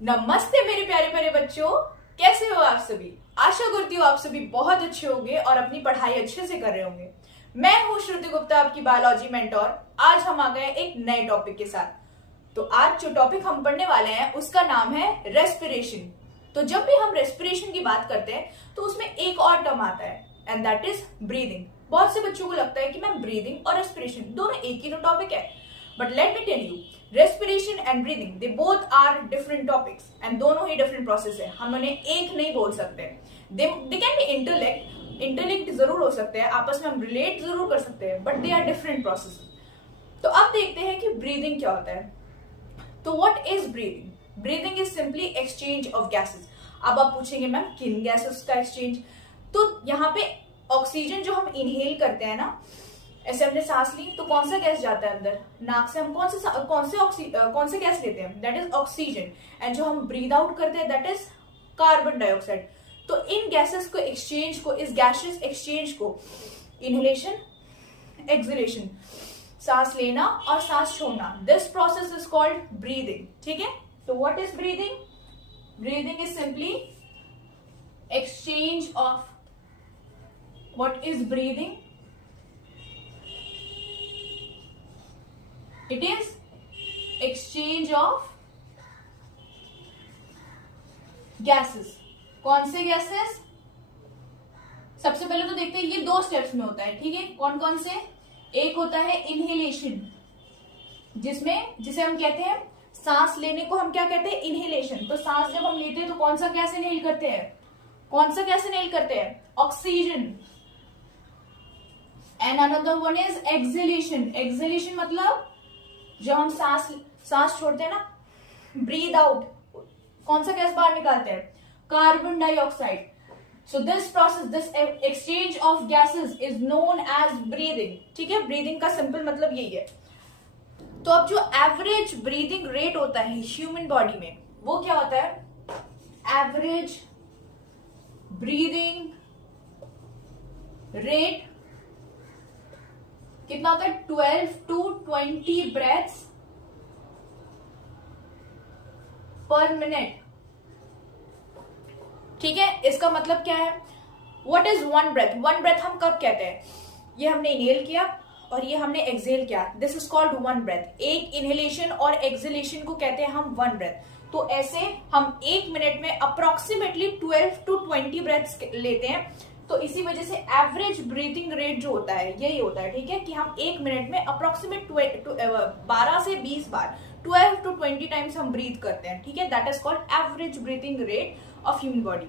नमस्ते मेरे प्यारे प्यारे बच्चों, कैसे हो आप सभी। आशा करती हूँ आप सभी बहुत अच्छे होंगे और अपनी पढ़ाई अच्छे से कर रहे होंगे। मैं हूँ श्रुति गुप्ता, आपकी बायोलॉजी मेंटोर। आज हम आ गए एक नए टॉपिक के साथ। तो आज जो टॉपिक हम पढ़ने वाले हैं उसका नाम है रेस्पिरेशन। तो जब भी हम रेस्पिरेशन की बात करते हैं तो उसमें एक और टर्म आता है एंड दैट इज ब्रीदिंग। बहुत से बच्चों को लगता है कि मैम ब्रीदिंग और रेस्पिरेशन दोनों एक ही तो टॉपिक है, but let me tell you, respiration and breathing they both are different topics and दोनों ही डिफरेंट प्रोसेस है। हम उन्हें एक नहीं बोल सकते। दे कैन बी इंटरलिंक्ड जरूर हो सकते हैं, आपस में हम रिलेट जरूर कर सकते हैं, but they are different process. तो अब देखते हैं कि ब्रीदिंग क्या होता है। तो what is breathing? Breathing is simply exchange of gases. अब आप पूछेंगे मैम किन गैसेस का एक्सचेंज? तो यहाँ पे ऑक्सीजन जो हम इनहेल करते हैं ना, ऐसे हमने सांस ली तो कौन सा गैस जाता है अंदर? नाक से हम कौन से गैस लेते हैं? That is oxygen. एंड जो हम ब्रीद आउट करते हैं दैट इज कार्बन डाइऑक्साइड। तो इन गैसेस को एक्सचेंज को, इस गैसेस एक्सचेंज को इनहेलेशन, एक्सहेलेशन, सांस लेना और सांस छोड़ना, this process is called breathing. ठीक है, तो what is breathing? Breathing is simply exchange of, what is breathing? It is exchange of gases। कौन से गैसेस? सबसे पहले तो देखते हैं ये दो स्टेप्स में होता है। ठीक है, कौन कौन से? एक होता है इनहेलेशन, जिसे हम कहते हैं, सांस लेने को हम क्या कहते हैं? इनहेलेशन। तो सांस जब हम लेते हैं तो कौन सा गैस इनहेल करते हैं? कौन सा गैस इनहेल करते हैं? Oxygen. And another one is exhalation. Exhalation मतलब जब हम सांस छोड़ते हैं ना, ब्रीद आउट, कौन सा गैस बाहर निकालते हैं? Carbon dioxide. So this process, this exchange of gases is known as breathing. ठीक है, ब्रीदिंग का सिंपल मतलब यही है। तो अब जो एवरेज ब्रीदिंग रेट होता है ह्यूमन बॉडी में, वो क्या होता है? एवरेज ब्रीदिंग रेट कितना होता है? 12 to 20 ब्रेथ्स पर मिनट। ठीक है, इसका मतलब क्या है? What is one breath? One breath हम कब कहते हैं? ये हमने इनहेल किया और ये हमने एक्सहेल किया, this is called one breath. एक इनहेलेशन और एक्सहेलेशन को कहते हैं हम वन ब्रेथ। तो ऐसे हम एक मिनट में अप्रोक्सीमेटली 12 to 20 ब्रेथ्स लेते हैं। तो इसी वजह से एवरेज ब्रीथिंग रेट जो होता है यही होता है। ठीक है, कि हम एक मिनट में अप्रोक्सीमेट 12 से 20 बार, 12 to 20 टाइम्स हम ब्रीथ करते हैं। ठीक है, that is called average breathing rate of human body.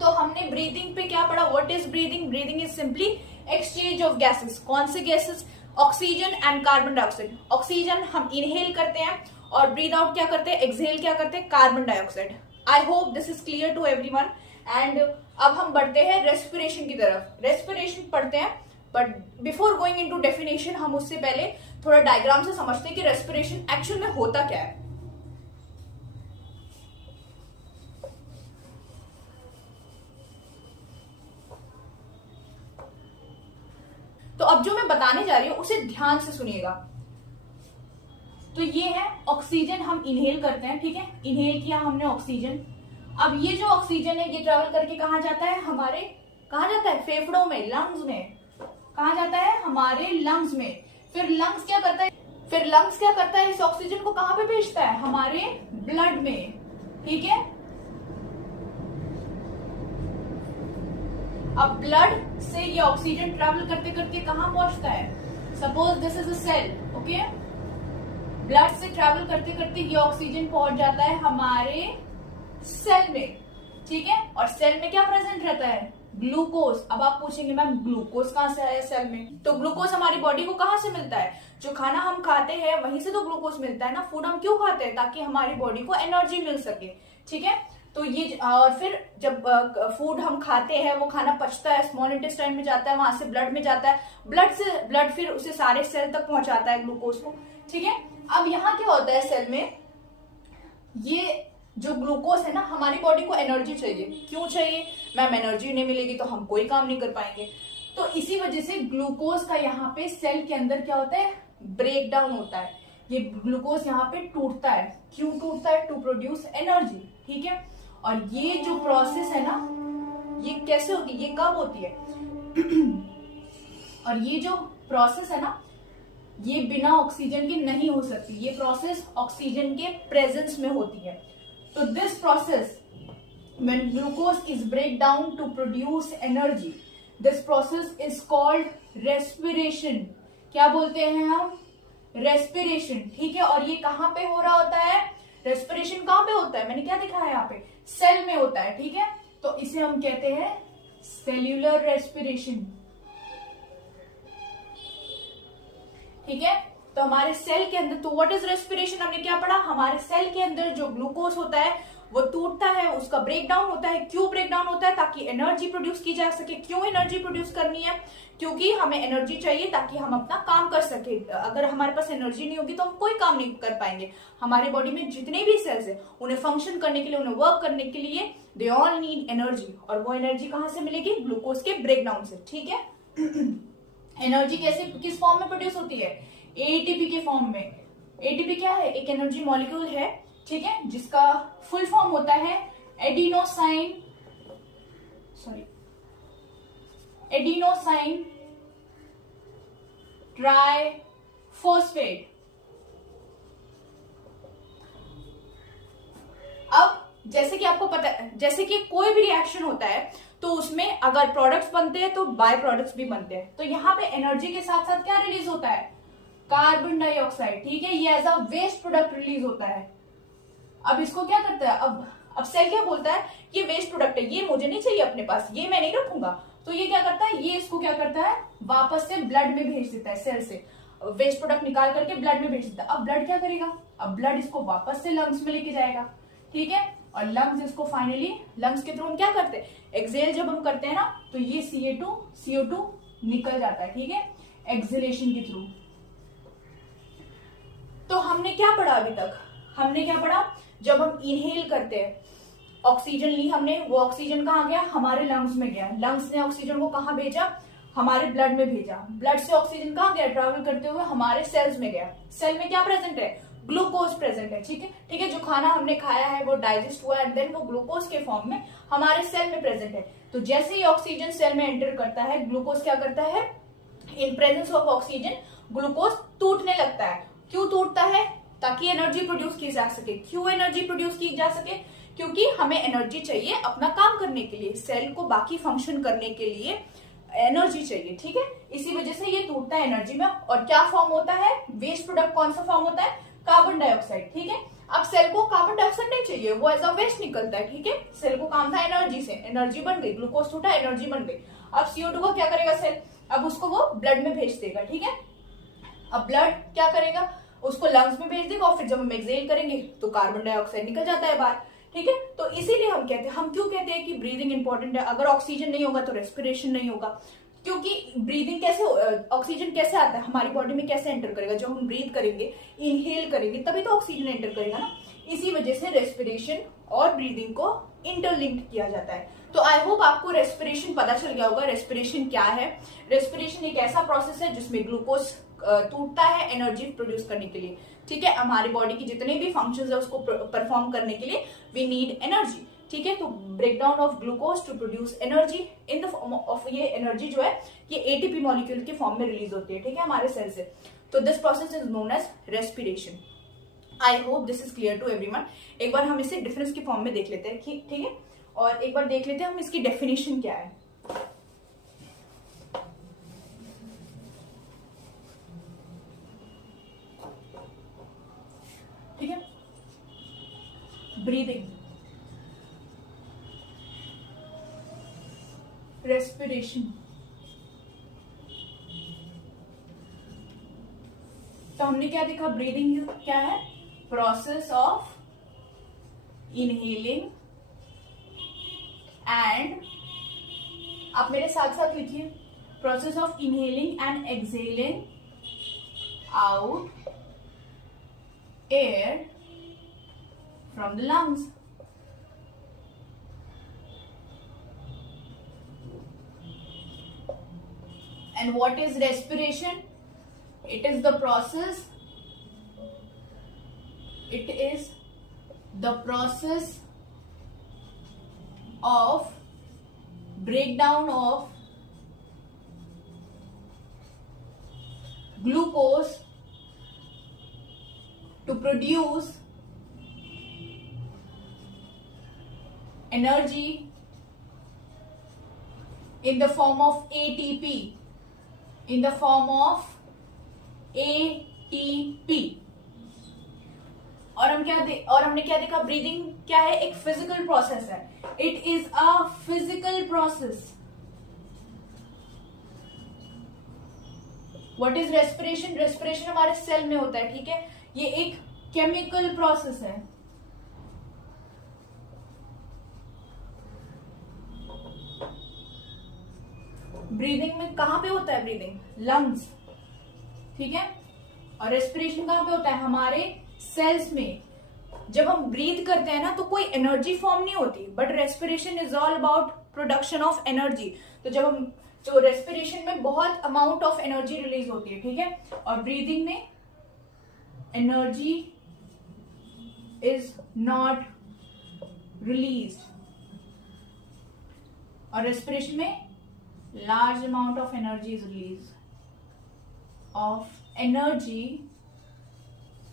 तो हमने ब्रीथिंग पे क्या पढ़ा? What is breathing? Breathing is simply exchange of gases. कौन से gases? Oxygen and carbon dioxide. Oxygen हम इनहेल करते हैं और ब्रीद आउट क्या करते हैं? एक्सहेल क्या करते हैं? Carbon dioxide. I hope this is clear to everyone. And अब हम बढ़ते हैं रेस्पिरेशन की तरफ। रेस्पिरेशन पढ़ते हैं, but before going into definition हम उससे पहले थोड़ा डायग्राम से समझते हैं कि रेस्पिरेशन एक्चुअल में होता क्या है। तो अब जो मैं बताने जा रही हूं उसे ध्यान से सुनिएगा। तो ये है ऑक्सीजन, हम इनहेल करते हैं। ठीक है, इनहेल किया हमने ऑक्सीजन। अब ये जो ऑक्सीजन है ये ट्रेवल करके कहाँ जाता है? हमारे, कहाँ जाता है? फेफड़ों में, लंग्स में। कहाँ जाता है? हमारे लंग्स में। फिर लंग्स क्या करता है? इस ऑक्सीजन को कहाँ पे भेजता है? हमारे ब्लड में। ठीक है, अब ब्लड से ये ऑक्सीजन ट्रेवल करते करते कहाँ पहुंचता है? Suppose this is a cell. Okay, blood से ट्रेवल करते करते ये ऑक्सीजन पहुंच जाता है हमारे सेल में। ठीक है, और सेल में क्या प्रेजेंट रहता है? ग्लूकोज। अब आप पूछेंगे मैम ग्लूकोज कहाँ से आया सेल में? तो ग्लूकोज हमारी बॉडी को कहाँ से मिलता है? जो खाना हम खाते हैं वहीं से तो ग्लूकोज मिलता है ना। फूड हम क्यों खाते हैं? ताकि हमारी बॉडी को एनर्जी मिल सके। ठीक है, तो ये, और फिर जब फूड हम खाते हैं वो खाना पचता है, स्मॉल इंटेस्टाइन में जाता है, वहां से ब्लड में जाता है, ब्लड फिर उसे सारे सेल तक पहुंचाता है ग्लूकोज को। ठीक है, अब यहाँ क्या होता है सेल में? ये जो ग्लूकोज है ना, हमारी बॉडी को एनर्जी चाहिए। क्यों चाहिए? मैम एनर्जी नहीं मिलेगी तो हम कोई काम नहीं कर पाएंगे। तो इसी वजह से ग्लूकोज का यहाँ पे सेल के अंदर क्या होता है? ब्रेक डाउन होता है। ये ग्लूकोज यहाँ पे टूटता है। क्यों टूटता है? टू प्रोड्यूस एनर्जी, ठीक है। और ये जो प्रोसेस है ना, ये कैसे होती है, ये कब होती है? और ये जो प्रोसेस है ना, ये बिना ऑक्सीजन के नहीं हो सकती। ये प्रोसेस ऑक्सीजन के प्रेजेंस में होती है। तो this process when glucose is break down to produce energy, this process is called respiration। क्या बोलते हैं हम? रेस्पिरेशन, ठीक है। और ये कहां पे हो रहा होता है? रेस्पिरेशन कहां पे होता है? मैंने क्या दिखाया यहाँ पे? सेल में होता है, ठीक है। तो इसे हम कहते हैं सेल्यूलर रेस्पिरेशन, ठीक है। तो हमारे सेल के अंदर, तो व्हाट इज रेस्पिरेशन? हमने क्या पढ़ा? हमारे सेल के अंदर जो ग्लूकोज होता है वो टूटता है, उसका ब्रेक डाउन होता है। क्यों ब्रेक डाउन होता है? ताकि एनर्जी प्रोड्यूस की जा सके। क्यों एनर्जी प्रोड्यूस करनी है? क्योंकि हमें एनर्जी चाहिए ताकि हम अपना काम कर सके। अगर हमारे पास एनर्जी नहीं होगी तो हम कोई काम नहीं कर पाएंगे। हमारे बॉडी में जितने भी सेल्स है, उन्हें फंक्शन करने के लिए, उन्हें वर्क करने के लिए दे ऑल नीड एनर्जी। और वो एनर्जी कहां से मिलेगी? ग्लूकोज के ब्रेक डाउन से, ठीक है। एनर्जी कैसे, किस फॉर्म में प्रोड्यूस होती है? एटीपी के फॉर्म में। एटीपी क्या है? एक एनर्जी मॉलिक्यूल है, ठीक है, जिसका फुल फॉर्म होता है एडिनोसाइन ट्राइफॉस्फेट। अब जैसे कि आपको पता है, जैसे कि कोई भी रिएक्शन होता है तो उसमें अगर प्रोडक्ट्स बनते हैं तो बाय प्रोडक्ट्स भी बनते हैं। तो यहाँ पे एनर्जी के साथ साथ क्या रिलीज होता है? कार्बन डाइऑक्साइड, ठीक है। ये as a waste product release होता है। अब इसको क्या करता है? अब सेल क्या बोलता है? ये वेस्ट प्रोडक्ट है, ये मुझे नहीं चाहिए अपने पास, ये मैं नहीं रखूंगा। तो ये क्या करता है? ये इसको क्या करता है? वापस से ब्लड में भेज देता है। सेल से वेस्ट प्रोडक्ट निकाल करके ब्लड में भेज देता है। अब ब्लड क्या करेगा? अब ब्लड इसको वापस से लंग्स में लेके जाएगा, ठीक है। और लंग्स इसको फाइनली, लंग्स के थ्रू हम क्या करते हैं? एक्सेल जब हम करते हैं ना, तो ये CO2 निकल जाता है, ठीक है, एक्सेलेशन के थ्रू। तो हमने क्या पढ़ा अभी तक? हमने क्या पढ़ा? जब हम इनहेल करते हैं, ऑक्सीजन ली हमने, वो ऑक्सीजन कहाँ गया? हमारे लंग्स में गया। लंग्स ने ऑक्सीजन को कहाँ भेजा? हमारे ब्लड में भेजा। ब्लड से ऑक्सीजन कहाँ गया? ट्रैवल करते हुए हमारे सेल्स में गया। सेल में क्या प्रेजेंट है? ग्लूकोज प्रेजेंट है, ठीक है, ठीक है। जो खाना हमने खाया है वो डाइजेस्ट हुआ एंड देन वो ग्लूकोज के फॉर्म में हमारे सेल में प्रेजेंट है। तो जैसे ही ऑक्सीजन सेल में एंटर करता है, ग्लूकोज क्या करता है? In presence of oxygen glucose टूटने लगता है। क्यों टूटता है? ताकि एनर्जी प्रोड्यूस की जा सके। क्यों एनर्जी प्रोड्यूस की जा सके? क्योंकि हमें एनर्जी चाहिए अपना काम करने के लिए, सेल को बाकी फंक्शन करने के लिए एनर्जी चाहिए, ठीक है। इसी वजह से ये टूटता है एनर्जी में। और क्या फॉर्म होता है? वेस्ट प्रोडक्ट कौन सा फॉर्म होता है? कार्बन डाइऑक्साइड, ठीक है। अब सेल को कार्बन डाइऑक्साइड नहीं चाहिए, वो एज अ वेस्ट निकलता है, ठीक है। सेल को काम था एनर्जी से, एनर्जी बन गई, ग्लूकोज टूटा, एनर्जी बन गई। अब CO2 को क्या करेगा सेल? अब उसको वो ब्लड में भेज देगा, ठीक है। अब ब्लड क्या करेगा? उसको लंग्स में भेज देगा और फिर जब हम एक्सेल करेंगे तो कार्बन डाइऑक्साइड निकल जाता है बाहर, ठीक है। तो इसीलिए हम कहते हैं, हम क्यों कहते हैं कि ब्रीदिंग इंपॉर्टेंट है? अगर ऑक्सीजन नहीं होगा तो रेस्पिरेशन नहीं होगा। क्योंकि ब्रीदिंग कैसे, ऑक्सीजन कैसे आता है हमारी बॉडी में, कैसे एंटर करेगा? जब हम ब्रीथ करेंगे, इनहेल करेंगे, तभी तो ऑक्सीजन एंटर करेगा ना। इसी वजह से रेस्पिरेशन और ब्रीदिंग को इंटरलिंक्ड किया जाता है। तो आई होप आपको रेस्पिरेशन पता चल गया होगा। रेस्पिरेशन क्या है? रेस्पिरेशन एक ऐसा प्रोसेस है जिसमें ग्लूकोज टूटता है एनर्जी प्रोड्यूस करने के लिए, ठीक है। हमारी बॉडी की जितने भी फंक्शंस है उसको परफॉर्म करने के लिए वी नीड एनर्जी, ठीक है। तो breakdown of glucose to produce energy in the form of, ये एनर्जी जो है ये एटीपी मॉलिक्यूल के फॉर्म में रिलीज होती है, ठीक है, हमारे सेल से। तो this process is known as respiration. I hope this is clear to everyone. एक बार हम इसे डिफरेंस के फॉर्म में देख लेते हैं, ठीक है। और एक बार देख लेते हैं हम इसकी डेफिनेशन क्या है। ठीक है, ब्रीदिंग, रेस्पिरेशन। तो हमने क्या देखा? ब्रीदिंग क्या है? प्रोसेस ऑफ इनहेलिंग एंड, आप मेरे साथ साथ लिखिए, process of inhaling and exhaling out air from the lungs. And what is respiration? It is the process It is the process of breakdown of glucose to produce energy in the form of ATP. In the form of ATP. और हमने क्या देखा? Breathing क्या है? एक physical process है. It is a physical process. What is respiration? Respiration हमारे cell में होता है, ठीक है. ये एक केमिकल प्रोसेस है. ब्रीदिंग में कहां पे होता है? ब्रीदिंग लंग्स, ठीक है. और रेस्पिरेशन कहां पे होता है? हमारे सेल्स में. जब हम ब्रीथ करते हैं ना तो कोई एनर्जी फॉर्म नहीं होती, but respiration is all about production of energy. तो रेस्पिरेशन में बहुत अमाउंट ऑफ एनर्जी रिलीज होती है, ठीक है. और ब्रीदिंग में एनर्जी इज नॉट रिलीज. और रेस्पिरेशन में large amount of energy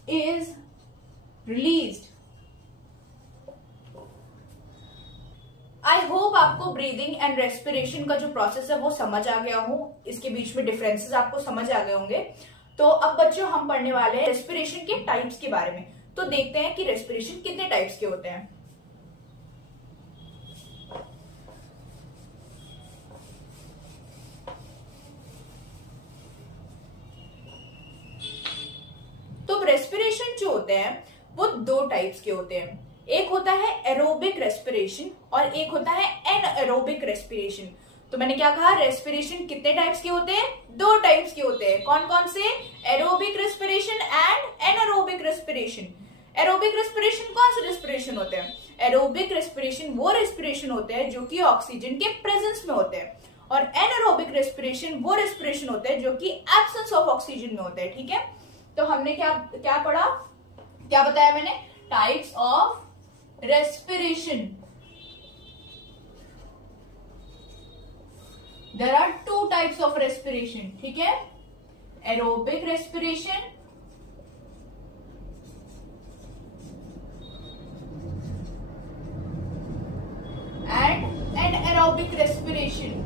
is released. I hope आपको ब्रीदिंग एंड रेस्पिरेशन का जो प्रोसेस है वो समझ आ गया हो. इसके बीच में डिफरेंसेस आपको समझ आ गए होंगे. तो अब बच्चों हम पढ़ने वाले हैं रेस्पिरेशन के टाइप्स के बारे में. तो देखते हैं कि रेस्पिरेशन कितने टाइप्स के होते हैं. तो रेस्पिरेशन जो होते हैं वो दो टाइप्स के होते हैं. एक होता है एरोबिक रेस्पिरेशन और एक होता है एनएरोबिक रेस्पिरेशन. तो मैंने क्या कहा? रेस्पिरेशन कितने टाइप्स के होते हैं? दो टाइप्स के होते हैं. कौन कौन से? Aerobic respiration and anaerobic respiration. Aerobic respiration कौन से रेस्पिरेशन होते हैं? एरोबिक रेस्पिरेशन वो रेस्पिरेशन होते हैं जो कि ऑक्सीजन के प्रेजेंस में होते हैं. और एनएरोबिक रेस्पिरेशन वो रेस्पिरेशन होते हैं जो कि एब्सेंस ऑफ ऑक्सीजन में होते हैं, ठीक है. तो हमने क्या पढ़ा? क्या बताया मैंने? Types of respiration. There are two types of respiration, ठीक है. Aerobic respiration and anaerobic respiration.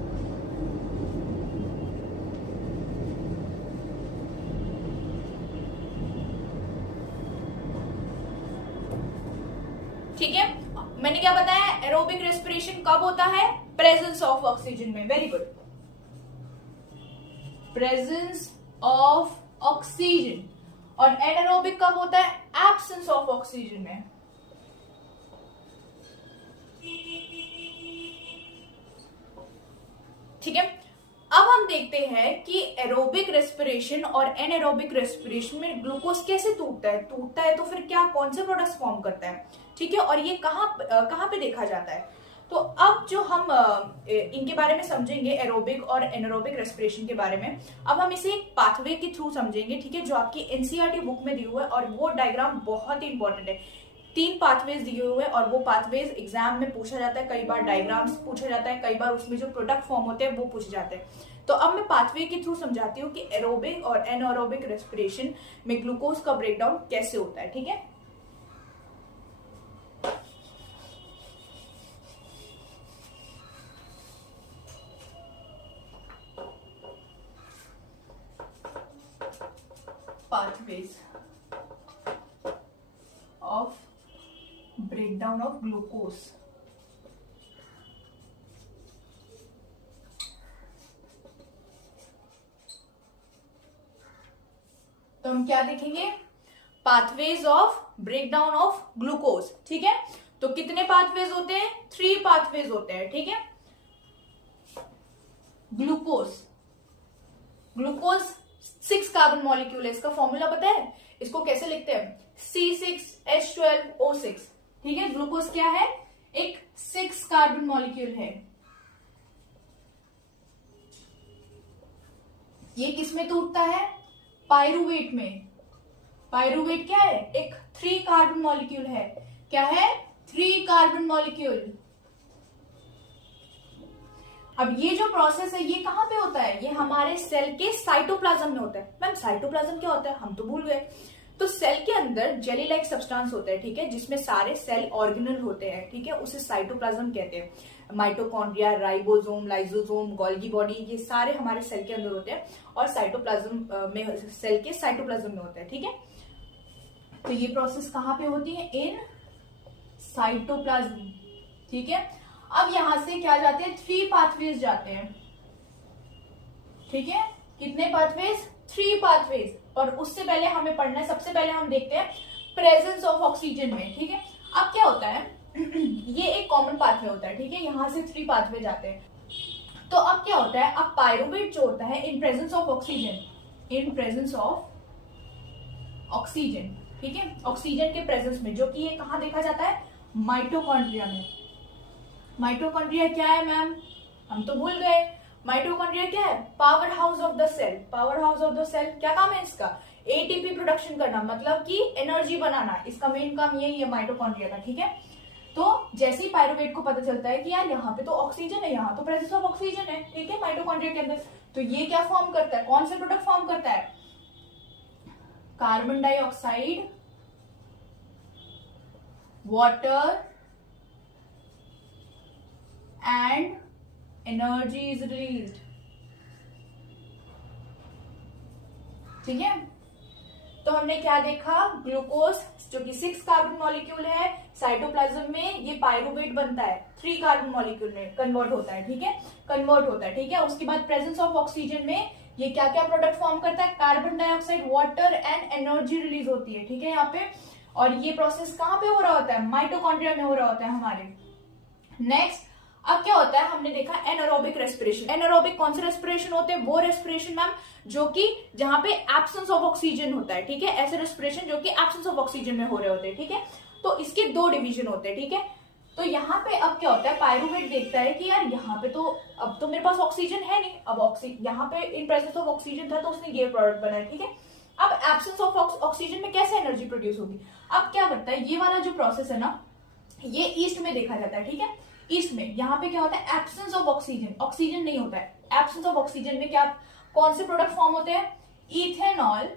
ठीक है. मैंने क्या बताया? एरोबिक रेस्पिरेशन कब होता है? प्रेजेंस ऑफ ऑक्सीजन में. Very good. Presence of oxygen. और एनारोबिक कब होता है? एब्सेंस ऑफ ऑक्सीजन में. ठीक है. अब हम देखते हैं कि एरोबिक रेस्पिरेशन और एनएरोबिक रेस्पिरेशन में ग्लूकोज कैसे टूटता है तो फिर क्या कौन से प्रोडक्ट्स फॉर्म करता है, ठीक है. और ये कहाँ पे देखा जाता है. तो अब जो हम इनके बारे में समझेंगे, एरोबिक और एनएरोबिक रेस्पिरेशन के बारे में, अब हम इसे एक पाथवे के थ्रू समझेंगे, ठीक है, जो आपकी एनसीईआरटी बुक में दी हुआ है. और वो डायग्राम बहुत ही इंपॉर्टेंट है. 3 पाथवेज दिए हुए हैं और वो पाथवेज एग्जाम में पूछा जाता है. कई बार डायग्राम्स पूछा जाता है, कई बार उसमें जो प्रोडक्ट फॉर्म होते हैं वो पूछे जाते हैं. तो अब मैं पाथवे के थ्रू समझाती हूँ कि एरोबिक और एनएरोबिक रेस्पिरेशन में ग्लूकोज का ब्रेकडाउन कैसे होता है, ठीक है. pathways of breakdown of glucose. तो हम क्या देखेंगे? Pathways of breakdown of glucose, ठीक है. तो कितने पाथवेज होते हैं? 3 पाथवेज होते हैं, ठीक है. ग्लूकोज 6 कार्बन मॉलिक्यूल है. इसका फॉर्मूला पता है? इसको कैसे लिखते हैं? C6H12O6, ठीक है. ग्लूकोज क्या है? एक 6 कार्बन मॉलिक्यूल है. ये किस में टूटता है? पायरूवेट में. पायरुवेट क्या है? एक 3 कार्बन मॉलिक्यूल है। क्या है? 3 कार्बन मॉलिक्यूल। अब ये जो प्रोसेस है ये कहां पे होता है? ये हमारे सेल के साइटोप्लाज्म में होता है। मैम साइटोप्लाज्म क्या होता है? हम तो भूल गए। तो सेल के अंदर जेली लाइक सब्सटेंस होता है, ठीक है, जिसमें सारे सेल ऑर्गेनल होते हैं, ठीक है, उसे साइटोप्लाज्म कहते हैं। Mitochondria, ribosome, lysosome, Golgi body, ये सारे हमारे सेल के अंदर होते हैं और साइटोप्लाज्म में, सेल के साइटोप्लाज्म में होता है, ठीक है। तो ये प्रोसेस कहां पे होती है? इन साइटोप्लाज्म, ठीक है। अब यहां से क्या जाते हैं? 3 पाथवेज जाते हैं, ठीक है। कितने पाथवेज? 3 पाथवेज। और उससे पहले हमें पढ़ना है, सबसे पहले हम देखते हैं प्रेजेंस ऑफ ऑक्सीजन में, ठीक है। अब क्या होता है ये एक कॉमन पाथवे होता है, ठीक है, यहां से 3 पाथवे जाते हैं। तो अब क्या होता है? अब पायरुवेट जो होता है in presence of oxygen, in presence of oxygen, ठीक है, ऑक्सीजन के प्रेजेंस में, जो कि ये कहां देखा जाता है? माइटोकॉन्ड्रिया में। माइटोकॉन्ड्रिया क्या है मैम? हम तो भूल गए। माइटोकॉन्ड्रिया क्या है? Power house of the cell. Power house of the cell क्या काम है इसका? एटीपी प्रोडक्शन करना, मतलब कि एनर्जी बनाना, इसका मेन काम यही है माइटोकॉन्ड्रिया का, ठीक है। तो जैसे ही पायरुवेट को पता चलता है कि यार यहाँ पे तो ऑक्सीजन है, यहाँ तो प्रेजेंस ऑफ ऑक्सीजन है, ठीक है, माइटोकॉन्ड्रिया के अंदर, तो ये क्या फॉर्म करता है? कौन से प्रोडक्ट फॉर्म करता है? Carbon dioxide, water and energy is released, ठीक है। तो हमने क्या देखा? ग्लूकोज जो कि 6 कार्बन मॉलिक्यूल है, साइटोप्लाज्म में ये पायरुवेट बनता है, 3 कार्बन मॉलिक्यूल में कन्वर्ट होता है, ठीक है, कन्वर्ट होता है, ठीक है। उसके बाद प्रेजेंस ऑफ ऑक्सीजन में ये क्या क्या प्रोडक्ट फॉर्म करता है? Carbon dioxide, water and energy release होती है, ठीक है, यहाँ पे। और ये प्रोसेस कहां पे हो रहा होता है? माइटोकॉन्ड्रिया में हो रहा होता है हमारे। नेक्स्ट, अब क्या होता है? हमने देखा एनारोबिक रेस्पिरेशन। एनारोबिक कौन से रेस्पिरेशन होते हैं? वो रेस्पिरेशन मैम जो कि जहां पे एब्सेंस ऑफ ऑक्सीजन होता है, ठीक है, ऐसे रेस्पिरेशन जो कि एब्सेंस ऑफ ऑक्सीजन में हो रहे होते हैं, ठीक है। तो इसके 2 डिवीजन होते हैं, ठीक है। तो यहाँ पे अब क्या होता है? पायरुवेट देखता है कि यार यहाँ पे तो अब तो मेरे पास ऑक्सीजन है नहीं, अब यहाँ पे इन प्रेजेंस ऑफ ऑक्सीजन था तो उसने ये प्रोडक्ट बनाया, ठीक है। अब एब्सेंस ऑफ ऑक्सीजन में कैसे एनर्जी प्रोड्यूस होगी? अब क्या करता है? ये वाला जो प्रोसेस है ना, ये ईस्ट में देखा जाता है, ठीक है। ईस्ट में यहाँ पे क्या होता है? एब्सेंस ऑफ ऑक्सीजन, ऑक्सीजन नहीं होता है। एब्सेंस ऑफ ऑक्सीजन में क्या, कौन से प्रोडक्ट फॉर्म होते हैं? Ethanol,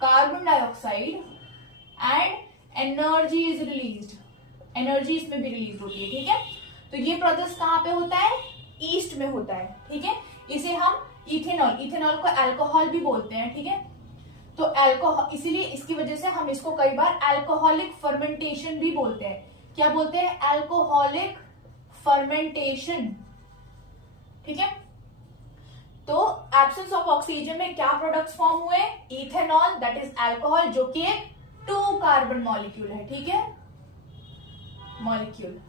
carbon dioxide and energy is released, energy इसमें भी रिलीज होती है, ठीक है। तो ये प्रोसेस कहां पे होता है? ईस्ट में होता है, ठीक है। इसे हम इथेनॉल, इथेनॉल को अल्कोहल भी बोलते हैं, ठीक है। तो अल्कोहल, इसीलिए इसकी वजह से हम इसको कई बार अल्कोहलिक फर्मेंटेशन भी बोलते हैं। क्या बोलते हैं? अल्कोहलिक फर्मेंटेशन, ठीक है। तो एब्सेंस ऑफ ऑक्सीजन में क्या प्रोडक्ट्स फॉर्म हुए? इथेनॉल, दैट इज अल्कोहल, जो कि एक 2 कार्बन मॉलिक्यूल है, ठीक है, मॉलिक्यूल।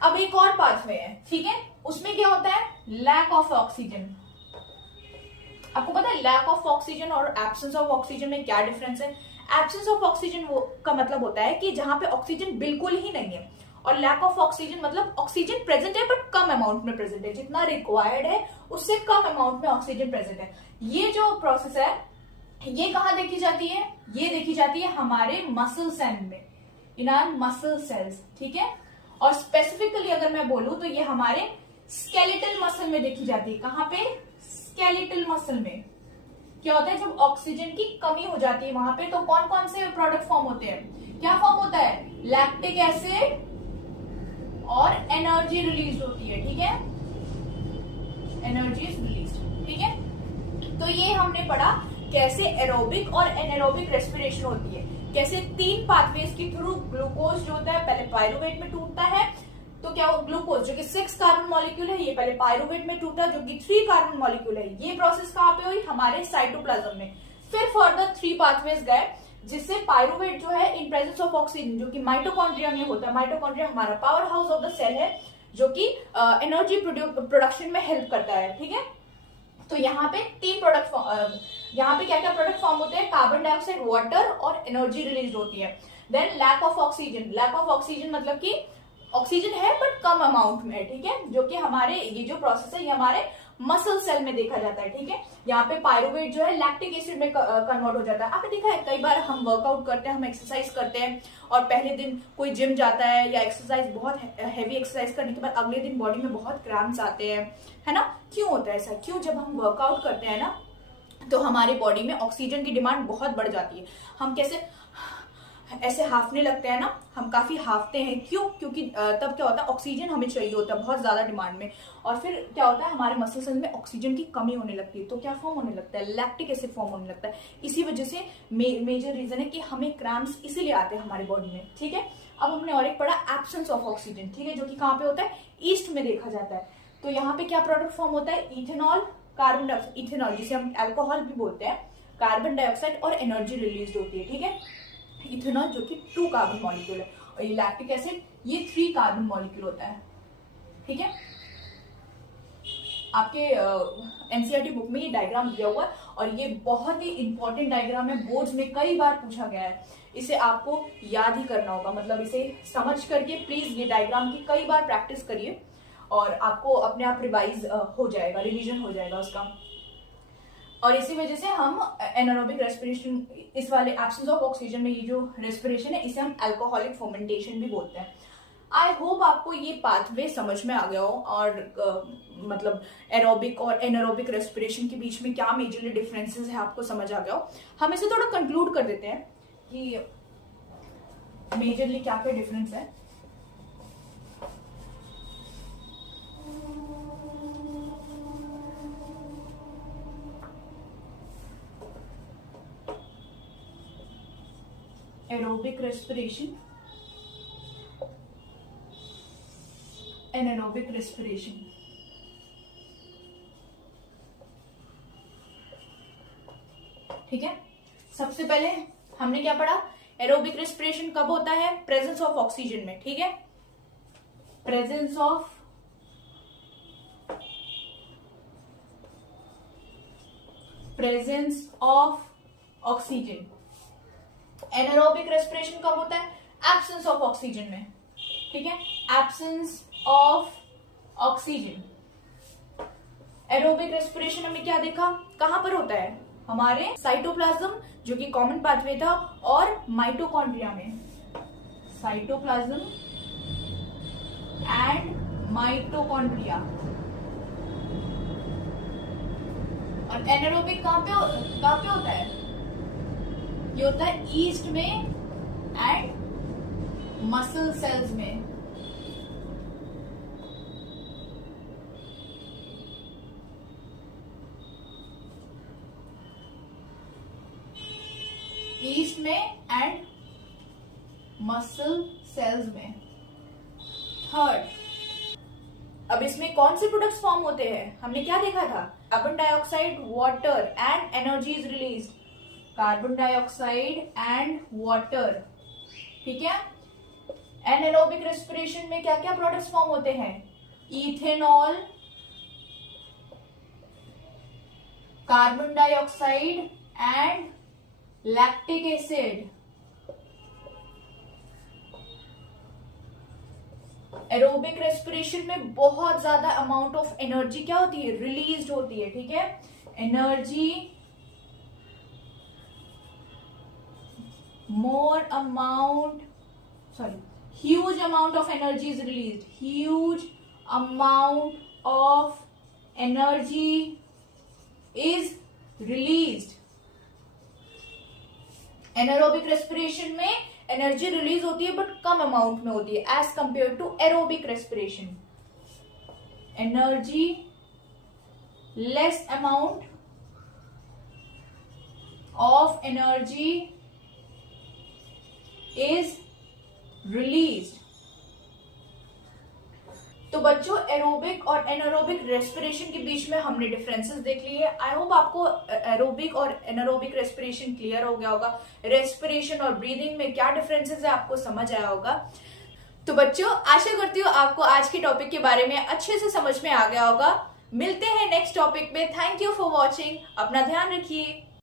अब एक और पाथवे है, ठीक है, उसमें क्या होता है? Lack of oxygen. आपको पता है लैक ऑफ ऑक्सीजन और एब्सेंस ऑफ ऑक्सीजन में क्या डिफरेंस है? एब्सेंस ऑफ ऑक्सीजन का मतलब होता है कि जहां पे ऑक्सीजन बिल्कुल ही नहीं है, और लैक ऑफ ऑक्सीजन मतलब ऑक्सीजन प्रेजेंट है बट कम अमाउंट में प्रेजेंट है, जितना रिक्वायर्ड है उससे कम अमाउंट में ऑक्सीजन प्रेजेंट है। ये जो प्रोसेस है ये कहां देखी जाती है? ये देखी जाती है हमारे मसल सेल में, इन आर मसल सेल्स, ठीक है। और स्पेसिफिकली अगर मैं बोलूं तो ये हमारे स्केलेटल मसल में देखी जाती है। कहां पे? स्केलेटल मसल में। क्या होता है? जब ऑक्सीजन की कमी हो जाती है वहां पे तो कौन कौन से प्रोडक्ट फॉर्म होते हैं? क्या फॉर्म होता है? लैक्टिक एसिड और एनर्जी रिलीज होती है, ठीक है, एनर्जी इज रिलीज, ठीक है। तो ये हमने पढ़ा कैसे एरोबिक और एनारोबिक रेस्पिरेशन होती है, कैसे 3 पाथवेज के थ्रू ग्लूकोज जो होता है पहले पायरुवेट में टूटता है, तो क्या ग्लूकोज जो कि 6 कार्बन मॉलिक्यूल है ये पहले पायरुवेट में टूटा जो कि 3 कार्बन मॉलिक्यूल है। ये प्रोसेस कहां पे हुई? हमारे साइटोप्लाज्म में। फिर फर्दर 3 पाथवेज गए जिससे पायरुवेट जो है इन प्रेजेंस ऑफ ऑक्सीजन जो कि माइटोकॉन्ड्रिया में होता है, माइटोकॉन्ड्रिया हमारा power house of the cell है जो कि एनर्जी प्रोडक्शन में हेल्प करता है, ठीक है। तो यहाँ पे 3 प्रोडक्ट, यहाँ पे क्या क्या प्रोडक्ट फॉर्म होते हैं? कार्बन डाइऑक्साइड, वाटर और एनर्जी रिलीज होती है। Then lack of oxygen, lack of oxygen मतलब कि ऑक्सीजन है बट कम अमाउंट में, ठीक है, जो कि हमारे ये जो प्रोसेस है ये हमारे मसल सेल में देखा जाता है, ठीक है। यहाँ पे पायरुवेट जो है लैक्टिक एसिड में कन्वर्ट हो जाता है। आपने देखा है कई बार हम वर्कआउट करते हैं, हम एक्सरसाइज करते हैं और पहले दिन कोई जिम जाता है या एक्सरसाइज बहुत हैवी एक्सरसाइज करने के बाद अगले दिन बॉडी में बहुत क्रैम्प्स आते हैं, है ना। क्यों होता है ऐसा? क्यों? जब हम वर्कआउट करते हैं ना तो हमारी बॉडी में ऑक्सीजन की डिमांड बहुत बढ़ जाती है। हम कैसे ऐसे हाफने लगते हैं ना, हम काफी हाफते हैं। क्यों? क्योंकि तब क्या होता है, ऑक्सीजन हमें चाहिए होता है बहुत ज्यादा डिमांड में, और फिर क्या होता है हमारे मसल सेल में ऑक्सीजन की कमी होने लगती है। तो क्या फॉर्म होने लगता है? लैक्टिक एसिड फॉर्म होने लगता है। इसी वजह से मेजर रीजन है कि हमें क्रैम्प्स इसीलिए आते हैं हमारी बॉडी में, ठीक है। अब हमने और एक पढ़ा एब्सेंस ऑफ ऑक्सीजन, ठीक है, जो कि कहाँ पे होता है? ईस्ट में देखा जाता है। तो यहाँ पे क्या प्रोडक्ट फॉर्म होता है? इथेनॉल, कार्बन डाइऑक्साइड, इथेनॉल जिसे हम अल्कोहल भी बोलते हैं, कार्बन डाइऑक्साइड और एनर्जी रिलीज होती है, ठीक है। इथेनॉल जो कि 2 कार्बन मॉलिक्यूल है और ये लैक्टिक एसिड ये 3 कार्बन मॉलिक्यूल होता है, ठीक है। आपके एनसीईआरटी बुक में ये डायग्राम दिया हुआ है और ये बहुत ही इंपॉर्टेंट डायग्राम है, बोर्ड्स में कई बार पूछा गया है। इसे आपको याद ही करना होगा, मतलब इसे समझ करके प्लीज ये डायग्राम की कई बार प्रैक्टिस करिए और आपको अपने आप रिवाइज हो जाएगा, रिवीजन हो जाएगा उसका। और इसी वजह से हम एनारोबिक रेस्पिरेशन, इस वाले एब्सेंस ऑफ ऑक्सीजन में ये जो रेस्पिरेशन है इसे हम अल्कोहलिक फर्मेंटेशन भी बोलते हैं। आई होप आपको ये पाथवे समझ में आ गया हो और मतलब एरोबिक और एनारोबिक रेस्पिरेशन के बीच में क्या मेजरली डिफरेंसेस है आपको समझ आ गया हो। हम इसे थोड़ा कंक्लूड कर देते हैं कि मेजरली क्या क्या डिफरेंस है। एरोबिक रेस्पिरेशन, एनारोबिक रेस्पिरेशन, ठीक है। सबसे पहले हमने क्या पढ़ा? एरोबिक रेस्पिरेशन कब होता है? प्रेजेंस ऑफ ऑक्सीजन में, ठीक है। Presence of oxygen. Anaerobic respiration कब होता है? एब्सेंस ऑफ ऑक्सीजन में, ठीक है, absence of oxygen. Aerobic respiration हमने क्या देखा? कहां पर होता है? हमारे साइटोप्लाज्म जो कि कॉमन पाथवे था और माइटोकॉन्ड्रिया में, साइटोप्लाज्म एंड माइटोकॉन्ड्रिया। और एनारोबिक कहां पे होता है? ये होता है ईस्ट में एंड मसल सेल्स में। ईस्ट में एंड मसल सेल्स में। थर्ड, अब इसमें कौन से प्रोडक्ट्स फॉर्म होते हैं? हमने क्या देखा था? Carbon dioxide, water and energy is release. Carbon dioxide and water, ठीक है। एनारोबिक रेस्पिरेशन में क्या क्या प्रोडक्ट्स फॉर्म होते हैं? Ethanol, carbon dioxide and lactic acid. Aerobic respiration में बहुत ज्यादा अमाउंट ऑफ एनर्जी क्या होती है? रिलीज होती है, ठीक है। Energy, huge amount of energy is released. Huge amount of energy is released. Anaerobic respiration में एनर्जी रिलीज होती है बट कम अमाउंट में होती है as compare to aerobic respiration. Energy less amount of energy is released. तो बच्चों aerobic और एनारोबिक रेस्पिरेशन के बीच में हमने डिफरेंसेस देख लिए। आई होप आपको एरोबिक और एनारोबिक रेस्पिरेशन क्लियर हो गया होगा। रेस्पिरेशन और ब्रीदिंग में क्या डिफरेंसेस है आपको समझ आया होगा। तो बच्चों आशा करती हूँ आपको आज के टॉपिक के बारे में अच्छे से समझ में आ गया होगा। मिलते हैं नेक्स्ट टॉपिक में। Thank you for watching. अपना ध्यान रखिए।